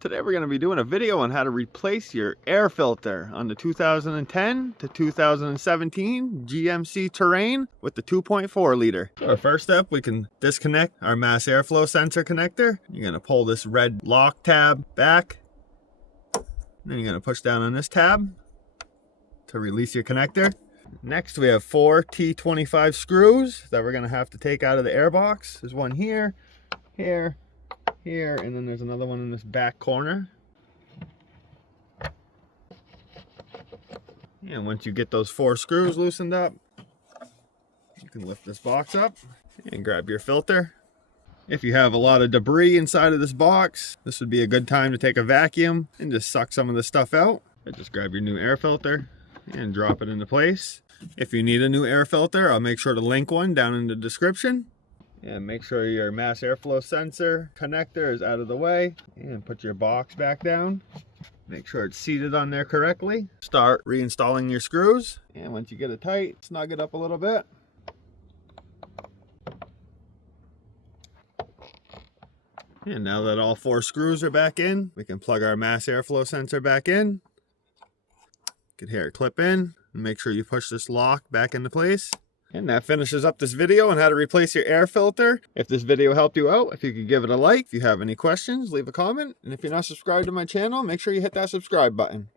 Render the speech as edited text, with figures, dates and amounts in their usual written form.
Today we're going to be doing a video on how to replace your air filter on the 2010 to 2017 GMC Terrain with the 2.4 liter. So our first step, we can disconnect our mass airflow sensor connector. You're going to pull this red lock tab back. And then you're going to push down on this tab to release your connector. Next, we have 4 T25 screws that we're going to have to take out of the air box. There's one here, here, here, and then there's another one in this back corner. And once you get those 4 screws loosened up, you can lift this box up and grab your filter. If you have a lot of debris inside of this box, this would be a good time to take a vacuum and just suck some of the stuff out. Just grab your new air filter and drop it into place. If you need a new air filter, I'll make sure to link one down in the description. And make sure your mass airflow sensor connector is out of the way, and put your box back down. Make sure it's seated on there correctly. Start reinstalling your screws, and once you get it tight, snug it up a little bit. And now that all 4 screws are back in, we can plug our mass airflow sensor back in. You can hear it clip in, and make sure you push this lock back into place. And that finishes up this video on how to replace your air filter. If this video helped you out, if you could give it a like. If you have any questions, leave a comment. And if you're not subscribed to my channel, make sure you hit that subscribe button.